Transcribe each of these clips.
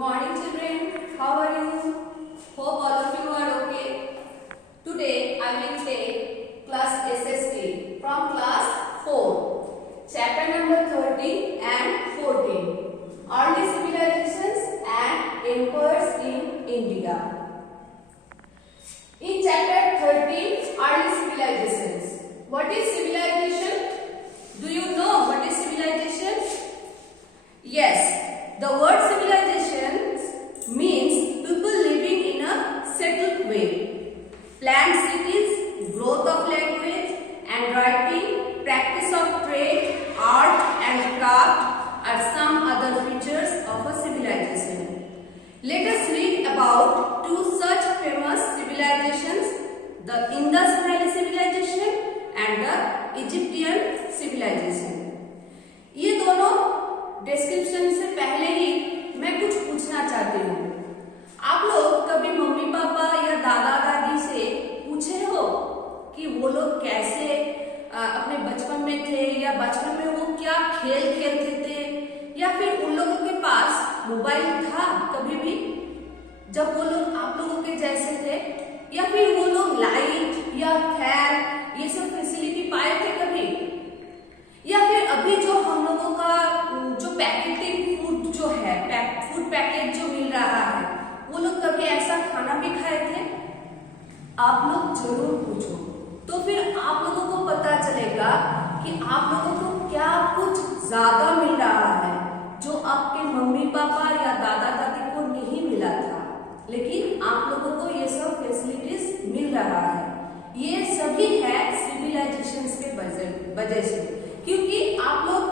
morning children, how are you? Hope all of you are okay. Today I will take class SST from class 4, chapter number 13 and 14, Early Civilizations and Empires in India. In chapter 13, Early Civilizations. What is civilization? Do you know what is civilization? Yes, the word civilization means people living in a settled way. Planned cities, growth of language and writing, practice of trade, art and craft are some other features of a civilization. Let us read about two such famous civilizations, the Indus Valley civilization and the Egyptian civilization. ये दोनों description से पहले ही मैं कुछ पूछना चाहती हूँ। आप लोग कभी मम्मी पापा या दादा दादी से पूछे हो कि वो लोग कैसे अपने बचपन में थे या बचपन में वो क्या खेल खेलते थे या फिर उन लोगों के पास मोबाइल था कभी भी जब वो लोग आप लोगों के जैसे थे या फिर वो लोग लाइट या फैन ये सब फैसिलिटी पाए थे कभी या फिर अभी जो हम लोगों का जो पैकेटिंग फूड जो है फूड पैकेट जो मिल रहा है वो लोग कभी ऐसा खाना भी खाए थे? आप लोग जरूर पूछो तो फिर आप लोगों को पता चलेगा कि आप लोगों को क्या कुछ ज्यादा मिल रहा है जो आपके मम्मी पापा या दादा दादी को नहीं मिला था, लेकिन आप लोगों को ये सब फैसिलिटीज मिल रहा है। ये सभी है सिविलाइजेशंस के वजह से, क्योंकि आप लोग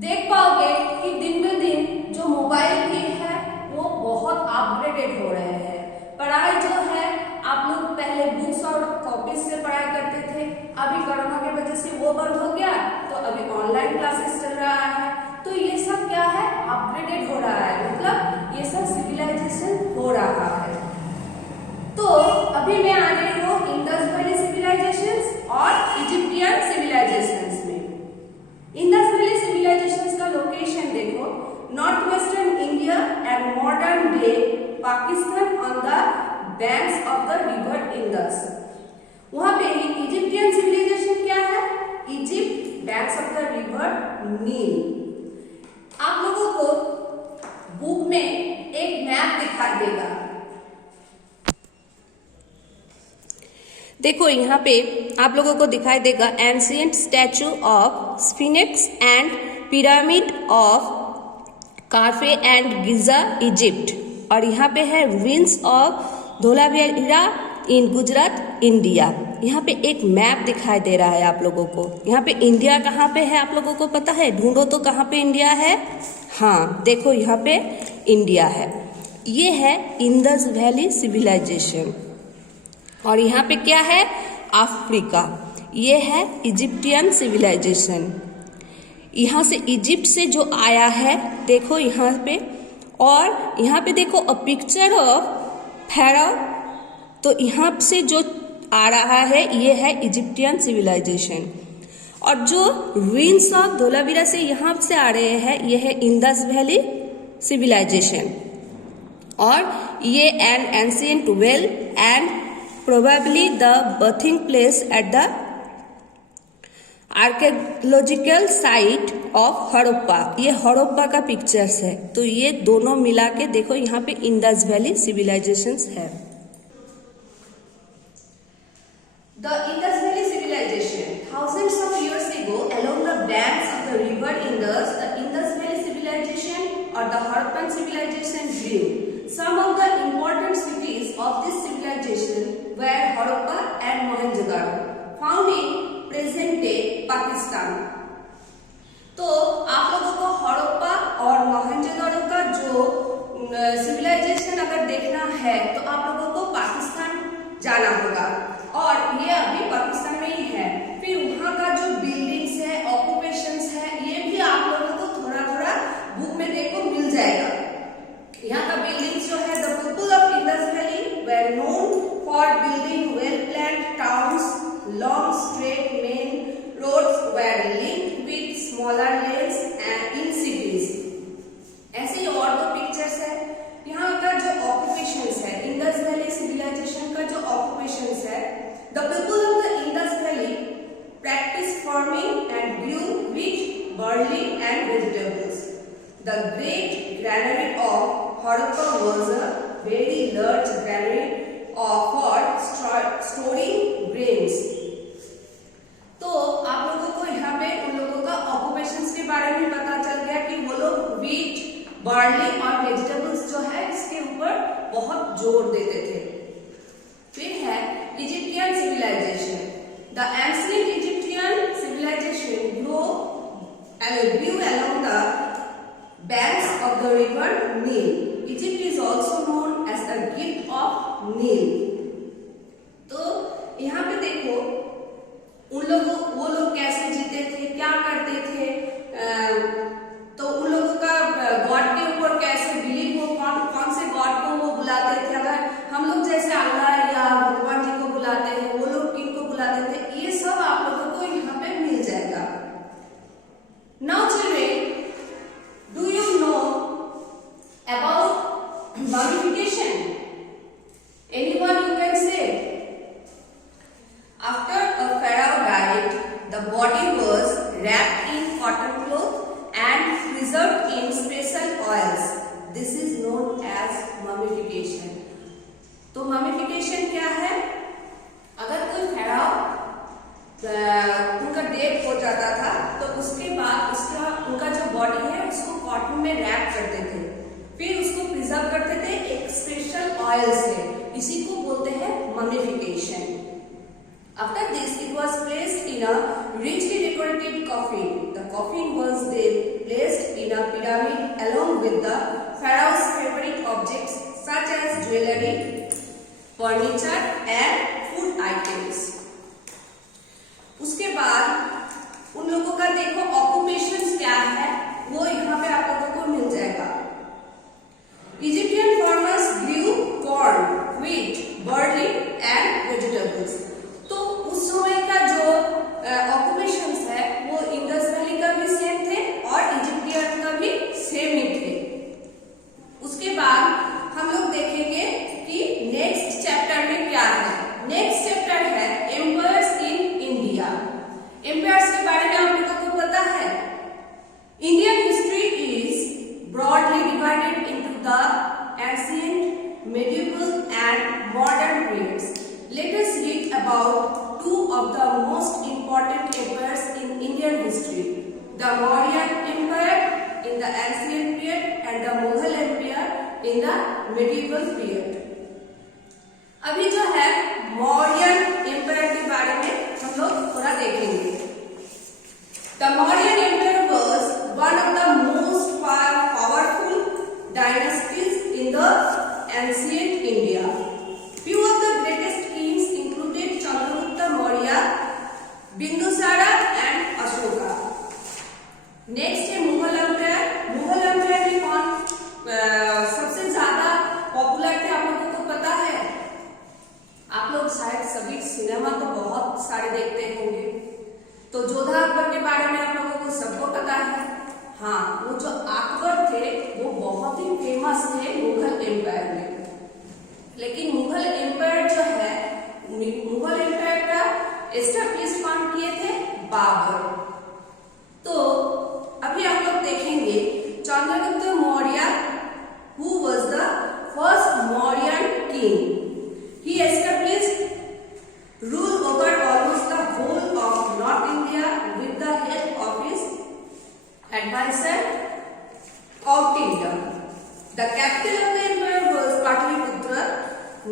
देख पाओगे कि दिन ब दिन जो मोबाइल भी है वो बहुत अपग्रेडेड हो रहे हैं। पढ़ाई जो है आप लोग पहले बुक्स और कॉपीज से पढ़ाई करते थे, अभी कोरोना की वजह से वो बंद हो गया तो अभी ऑनलाइन क्लासेस चल रहा है। तो ये सब क्या है, अपग्रेडेड हो रहा है, मतलब ये सब सिविलाइजेशन हो रहा है। तो अभी मैं आ रही हूँ इंडस वैली सिविलाइजेशंस और इजिप्टियन सिविलाइजेशंस में। इंडस वैली सिविलाइजेशंस का लोकेशन देखो, north western India and modern day Pakistan on the banks of the river Indus. वहां पे ही इजिप्टियन सिविलाइजेशन क्या है, Egypt banks of the river Nile. आप लोगों को बुक में एक मैप दिखाई देगा, देखो यहाँ पे आप लोगों को दिखाई देगा ancient statue of Sphinx and pyramid of कार्फे एंड गिजा इजिप्ट, और यहाँ पे है ruins of Dholavira in Gujarat India. यहाँ पे एक मैप दिखाई दे रहा है आप लोगों को। यहाँ पे इंडिया कहाँ पे है आप लोगों को पता है? ढूंढो तो कहाँ पे इंडिया है। हाँ देखो यहाँ पे इंडिया है। ये है इंडस वैली सिविलाइजेशन। और यहाँ पे क्या है, अफ्रीका। ये है इजिप्टियन सिविलाइजेशन। यहाँ से इजिप्ट से जो आया है देखो यहाँ पे, और यहाँ पे देखो अ पिक्चर ऑफ फेराओ, तो यहाँ से जो आ रहा है ये है इजिप्टियन सिविलाइजेशन। और जो रुइंस ऑफ धोलावीरा से यहाँ से आ रहे हैं ये है इंडस वैली सिविलाइजेशन। और ये an ancient well and probably the birthing place at the archaeological site of Harappa. ये हड़प्पा का पिक्चर्स है, तो ये दोनों मिला के देखो यहाँ पे इंडस वैली सिविलाइजेशंस है। The Indus Valley civilization, thousands of years ago, along the banks of the river Indus, the Indus Valley civilization or the Harappan civilization grew. Some of the important cities of this civilization were Harappa and Mohenjo-daro, found in present-day Pakistan. तो आप लोगों को हड़प्पा और मोहनजोदड़ो का जो civilisation अगर देखना है तो आप लोगों को पाकिस्तान जाना होगा, और ये अभी पाकिस्तान में ही है। फिर वहाँ का जो बिल्डिंग्स है, ऑक्यूपेशंस है, ये भी आप लोगों को थोड़ा थोड़ा बुक में देखो मिल जाएगा। यहाँ का बिल्डिंग्स जो है, the people of Indus valley were known for building well planned towns, long straight main roads were linked with smaller lanes and in cities. ऐसे ही और The great granary of Harappa was a very large granary for storing grains. तो आप लोगों को यहाँ पे उन लोगों का ऑक्यूपेशंस के बारे में पता चल गया कि वो लोग व्हीट, बार्ली और वेजिटेबल्स जो है इसके ऊपर बहुत जोर देते थे। फिर है Egyptian civilization. The ancient Egyptian civilization grew along the banks of the river Nile. Egypt is also known as the gift of Nile. तो यहाँ पे देखो वो लोग कैसे जीते थे, क्या करते थे, तो उन लोगों का गॉड के ऊपर कैसे बिलीव, वो कौन से गॉड को वो बुलाते थे। अगर हम लोग जैसे अल्लाह या भगवान जी को बुलाते हैं, वो लोग किनको बुलाते थे, ये सब आप लोगों को यहाँ पे मिल जाएगा। Now children, do you know about mummification? Anyone you can say? After a pharaoh died, the body was wrapped in cotton cloth and preserved in special oils. This is known as mummification. तो mummification क्या है? अगर कोई pharaoh उनका death हो जाता था तो उसके बाद उनका जो बॉडी है उसको कॉटन में रैप करते थे, फिर उसको प्रिजर्व करते थे एक स्पेशल ऑयल से। इसी को बोलते हैं mummification. After this, it was placed in a richly decorated coffin. The coffin was then placed in a pyramid along with the pharaoh's favorite objects such as jewelry, furniture, and food items. उसके बाद उन लोगों का देखो occupations क्या है, वो यहाँ पे आप लोगों को मिल जाएगा। Egyptian farmers grew corn, wheat, barley and vegetables. तो उस समय का जो ऑक्यूपेशंस है वो इंडस वैली का भी सेम थे और इजिप्टियन का भी सेम ही थे। उसके बाद हम लोग देखेंगे कि नेक्स्ट चैप्टर में क्या है। नेक्स्ट चैप्टर है एम्पायर्स इन इंडिया। एम्पायर्स के बारे में आप लोगों को पता है। Indian history is broadly divided into the ancient, medieval and modern periods. Let us read about two of the most important empires in Indian history: the Mauryan Empire in the ancient period and the Mughal Empire in the medieval period. अभी जो है Mauryan empire के बारे में हम लोग थोड़ा देखेंगे। The Mauryan Empire was one of the most powerful dynasties in the ancient India. Few of the greatest kings included Chandragupta Maurya, Bindusara and Ashoka. Next है मुगल एम्पायर। मुगल एम्पायर में कौन सबसे ज्यादा पॉपुलर थे आप लोगों को पता है? आप लोग शायद सभी सिनेमा तो बहुत सारे देखते होंगे, तो जोधा अकबर के बारे में आप लोगों को सबको पता है। हाँ, वो जो अकबर थे वो बहुत ही फेमस थे मुगल एम्पायर में। लेकिन मुगल एम्पायर जो है, मुगल एम्पायर का एस्टैब्लिश कौन किए थे? बाबर। तो अभी आप लोग देखेंगे Chandragupta Maurya, who was the first Mauryan king. He established rule over almost the whole of North India with the help of his advisor Kautilya. The capital of the empire was Patliputra,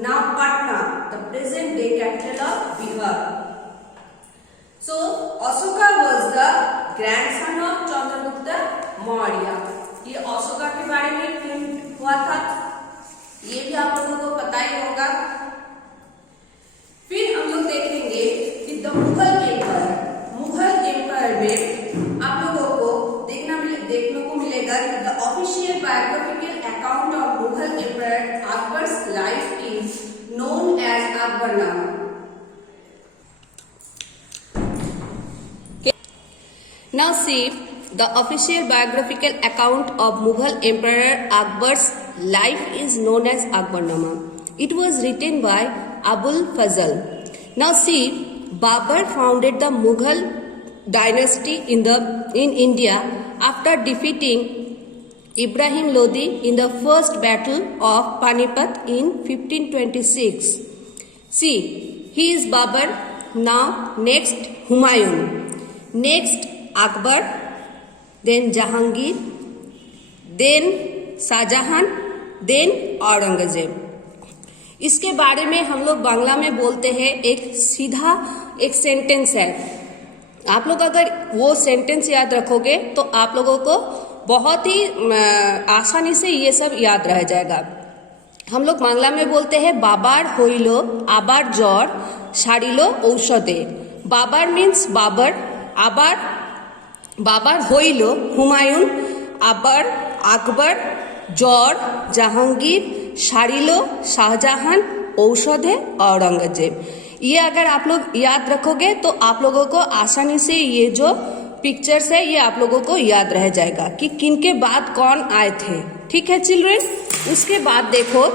now Patna, the present day capital of Bihar. So Ashoka was the grandson of Chandragupta Maurya. ये अशोका के बारे में film हुआ था, ये भी आप लोगों को पता ही होगा। फिर हम लोग देखेंगे कि the Mughal empire. Mughal empire में आप लोगों को देखने को मिलेगा कि the official biographical account of Mughal empire Akbar's life is known as Akbarnama. Now see the official biographical account of Mughal Emperor Akbar's life is known as Akbarnama. It was written by Abul Fazl. Now see, Babur founded the Mughal dynasty in India after defeating Ibrahim Lodi in the first battle of Panipat in 1526. See, he is Babar. Now next Humayun, next Akbar, then Jahangir, then Shahjahan, then Aurangzeb. इसके बारे में हम लोग बांग्ला में बोलते हैं, एक सीधा एक सेंटेंस है। आप लोग अगर वो सेंटेंस याद रखोगे तो आप लोगों को बहुत ही आसानी से ये सब याद रह जाएगा। हम लोग बांग्ला में बोलते हैं बाबार होइलो आबार जर सारिलो औषधे। बाबार मीन्स बाबर, आबार बाबार होइलो हुमायून, आबार अकबर, जर जहांगीर, सारिलो शाहजहां, औषधे औरंगजेब। ये अगर आप लोग याद रखोगे तो आप लोगों को आसानी से ये जो पिक्चर्स है ये आप लोगों को याद रह जाएगा कि किनके बाद कौन आए थे। ठीक है चिल्ड्रन। उसके बाद देखो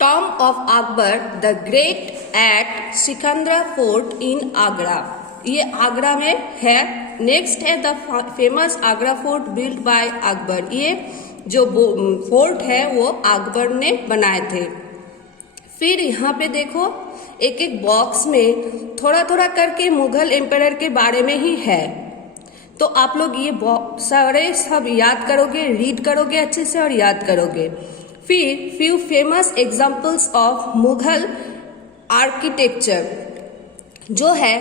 tomb of Akbar the great at Sikandra fort in Agra. ये आगरा में है। नेक्स्ट है the famous Agra fort built by Akbar. ये जो फोर्ट है वो अकबर ने बनाए थे। फिर यहाँ पे देखो एक एक बॉक्स में थोड़ा थोड़ा करके मुगल एम्पायर के बारे में ही है, तो आप लोग ये सारे सब याद करोगे, रीड करोगे अच्छे से और याद करोगे। फिर few famous examples of Mughal architecture जो है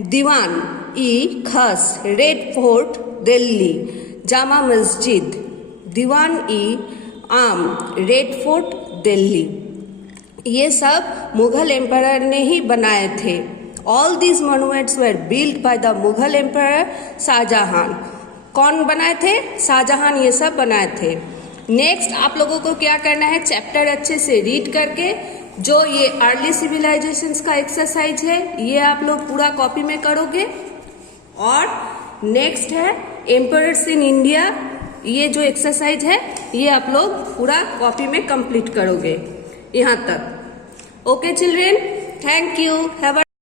दीवान ई खस, रेड फोर्ट दिल्ली, जामा मस्जिद, दीवान ई आम, रेड फोर्ट दिल्ली, ये सब मुगल एम्पायर ने ही बनाए थे। All these monuments were built by the Mughal empire Shahjahan. कौन बनाए थे? शाहजहां ये सब बनाए थे। नेक्स्ट आप लोगों को क्या करना है, चैप्टर अच्छे से रीड करके जो ये अर्ली सिविलाइजेशंस का एक्सरसाइज है ये आप लोग पूरा कॉपी में करोगे। और नेक्स्ट है एम्पायर्स इन इंडिया, ये जो एक्सरसाइज है ये आप लोग पूरा कॉपी में कंप्लीट करोगे यहाँ तक। Okay children, thank you, have a